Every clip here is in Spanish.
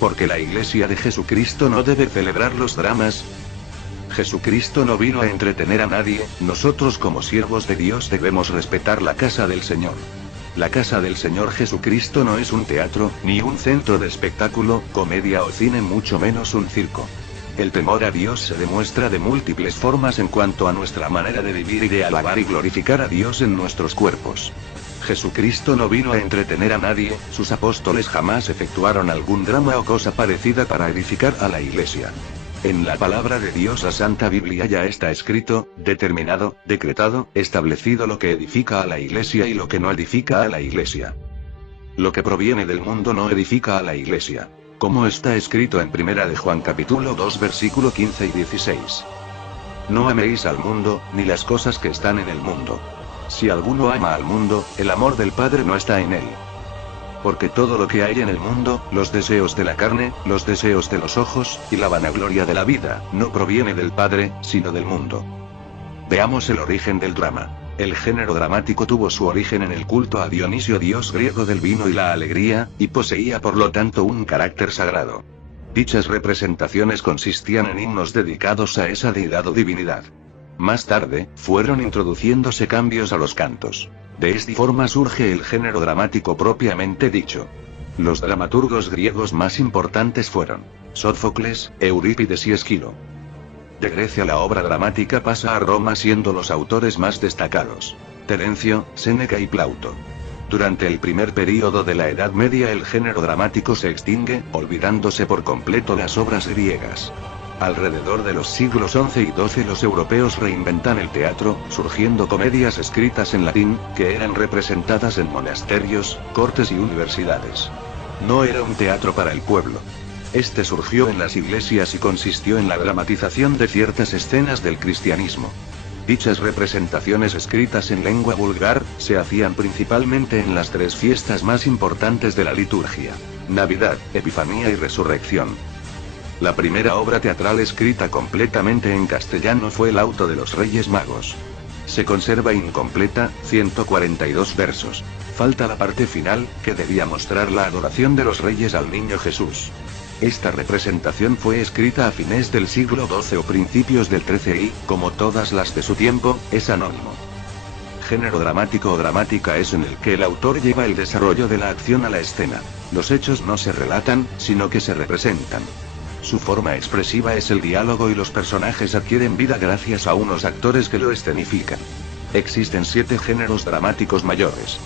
Porque la Iglesia de Jesucristo no debe celebrar los dramas. Jesucristo no vino a entretener a nadie, nosotros como siervos de Dios debemos respetar la casa del Señor. La casa del Señor Jesucristo no es un teatro, ni un centro de espectáculo, comedia o cine, mucho menos un circo. El temor a Dios se demuestra de múltiples formas en cuanto a nuestra manera de vivir y de alabar y glorificar a Dios en nuestros cuerpos. Jesucristo no vino a entretener a nadie, sus apóstoles jamás efectuaron algún drama o cosa parecida para edificar a la Iglesia. En la palabra de Dios, la Santa Biblia, ya está escrito, determinado, decretado, establecido lo que edifica a la Iglesia y lo que no edifica a la Iglesia. Lo que proviene del mundo no edifica a la Iglesia. Como está escrito en 1 de Juan capítulo 2 versículo 15 y 16. No améis al mundo, ni las cosas que están en el mundo. Si alguno ama al mundo, el amor del Padre no está en él. Porque todo lo que hay en el mundo, los deseos de la carne, los deseos de los ojos, y la vanagloria de la vida, no proviene del Padre, sino del mundo. Veamos el origen del drama. El género dramático tuvo su origen en el culto a Dionisio, dios griego del vino y la alegría, y poseía por lo tanto un carácter sagrado. Dichas representaciones consistían en himnos dedicados a esa deidad o divinidad. Más tarde, fueron introduciéndose cambios a los cantos. De esta forma surge el género dramático propiamente dicho. Los dramaturgos griegos más importantes fueron Sófocles, Eurípides y Esquilo. De Grecia la obra dramática pasa a Roma, siendo los autores más destacados Terencio, Séneca y Plauto. Durante el primer período de la Edad Media el género dramático se extingue, olvidándose por completo las obras griegas. Alrededor de los siglos XI y XII los europeos reinventan el teatro, surgiendo comedias escritas en latín, que eran representadas en monasterios, cortes y universidades. No era un teatro para el pueblo. Este surgió en las iglesias y consistió en la dramatización de ciertas escenas del cristianismo. Dichas representaciones escritas en lengua vulgar, se hacían principalmente en las tres fiestas más importantes de la liturgia: Navidad, Epifanía y Resurrección. La primera obra teatral escrita completamente en castellano fue El Auto de los Reyes Magos. Se conserva incompleta, 142 versos. Falta la parte final, que debía mostrar la adoración de los reyes al niño Jesús. Esta representación fue escrita a fines del siglo XII o principios del XIII y, como todas las de su tiempo, es anónimo. Género dramático o dramática es en el que el autor lleva el desarrollo de la acción a la escena. Los hechos no se relatan, sino que se representan. Su forma expresiva es el diálogo y los personajes adquieren vida gracias a unos actores que lo escenifican. Existen 7 géneros dramáticos mayores.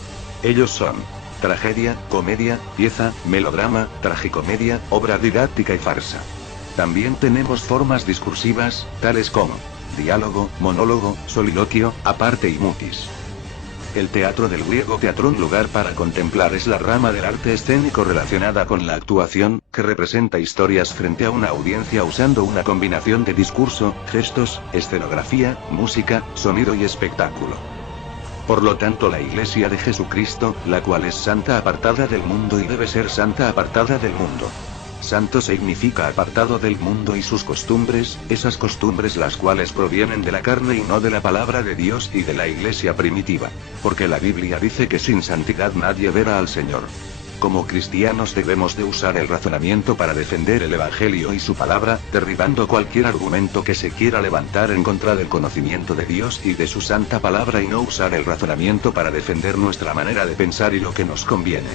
Ellos son tragedia, comedia, pieza, melodrama, tragicomedia, obra didáctica y farsa. También tenemos formas discursivas, tales como diálogo, monólogo, soliloquio, aparte y mutis. El teatro del griego teatron, lugar para contemplar, es la rama del arte escénico relacionada con la actuación, que representa historias frente a una audiencia usando una combinación de discurso, gestos, escenografía, música, sonido y espectáculo. Por lo tanto, la Iglesia de Jesucristo, la cual es santa apartada del mundo y debe ser santa apartada del mundo. Santo significa apartado del mundo y sus costumbres, esas costumbres las cuales provienen de la carne y no de la palabra de Dios y de la Iglesia primitiva. Porque la Biblia dice que sin santidad nadie verá al Señor. Como cristianos debemos de usar el razonamiento para defender el Evangelio y su palabra, derribando cualquier argumento que se quiera levantar en contra del conocimiento de Dios y de su santa palabra, y no usar el razonamiento para defender nuestra manera de pensar y lo que nos conviene.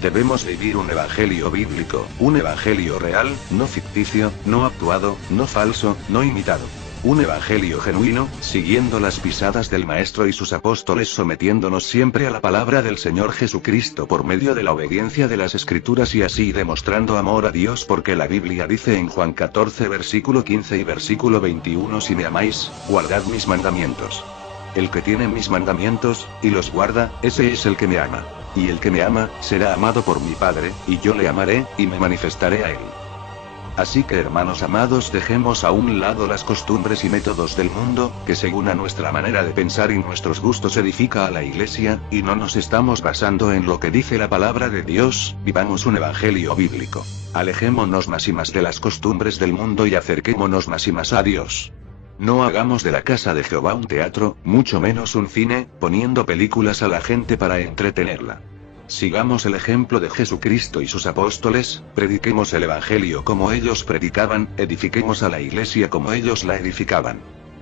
Debemos vivir un evangelio bíblico, un evangelio real, no ficticio, no actuado, no falso, no imitado. Un evangelio genuino, siguiendo las pisadas del Maestro y sus apóstoles, sometiéndonos siempre a la palabra del Señor Jesucristo por medio de la obediencia de las Escrituras y así demostrando amor a Dios, porque la Biblia dice en Juan 14 versículo 15 y versículo 21: si me amáis, guardad mis mandamientos. El que tiene mis mandamientos, y los guarda, ese es el que me ama. Y el que me ama, será amado por mi Padre, y yo le amaré, y me manifestaré a él. Así que, hermanos amados, dejemos a un lado las costumbres y métodos del mundo, que según a nuestra manera de pensar y nuestros gustos edifica a la Iglesia, y no nos estamos basando en lo que dice la palabra de Dios. Vivamos un evangelio bíblico. Alejémonos más y más de las costumbres del mundo y acerquémonos más y más a Dios. No hagamos de la casa de Jehová un teatro, mucho menos un cine, poniendo películas a la gente para entretenerla. Sigamos el ejemplo de Jesucristo y sus apóstoles, prediquemos el Evangelio como ellos predicaban, edifiquemos a la iglesia como ellos la edificaban.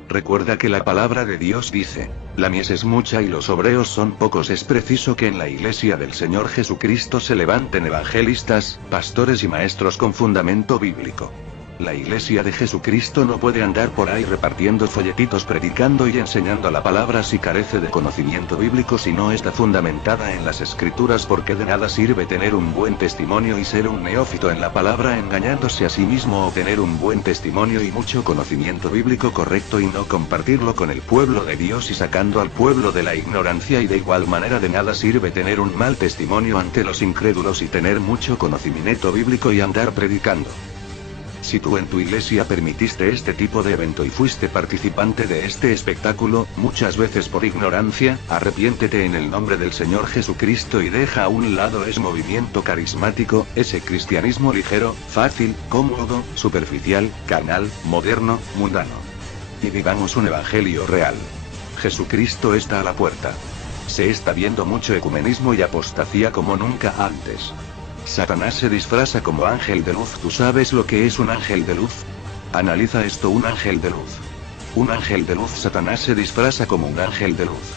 Recuerda que la palabra de Dios dice, la mies es mucha y los obreros son pocos. Es preciso que en la iglesia del Señor Jesucristo se levanten evangelistas, pastores y maestros con fundamento bíblico. La iglesia de Jesucristo no puede andar por ahí repartiendo folletitos predicando y enseñando la palabra si carece de conocimiento bíblico, si no está fundamentada en las escrituras, porque de nada sirve tener un buen testimonio y ser un neófito en la palabra engañándose a sí mismo, o tener un buen testimonio y mucho conocimiento bíblico correcto y no compartirlo con el pueblo de Dios y sacando al pueblo de la ignorancia. Y de igual manera de nada sirve tener un mal testimonio ante los incrédulos y tener mucho conocimiento bíblico y andar predicando. Si tú en tu iglesia permitiste este tipo de evento y fuiste participante de este espectáculo, muchas veces por ignorancia, arrepiéntete en el nombre del Señor Jesucristo y deja a un lado ese movimiento carismático, ese cristianismo ligero, fácil, cómodo, superficial, carnal, moderno, mundano. Y vivamos un evangelio real. Jesucristo está a la puerta. Se está viendo mucho ecumenismo y apostasía como nunca antes. Satanás se disfraza como ángel de luz. ¿Tú sabes lo que es un ángel de luz? Analiza esto: un ángel de luz. Un ángel de luz. Satanás se disfraza como un ángel de luz.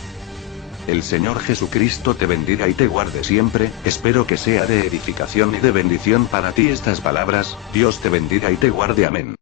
El Señor Jesucristo te bendiga y te guarde siempre. Espero que sea de edificación y de bendición para ti estas palabras. Dios te bendiga y te guarde. Amén.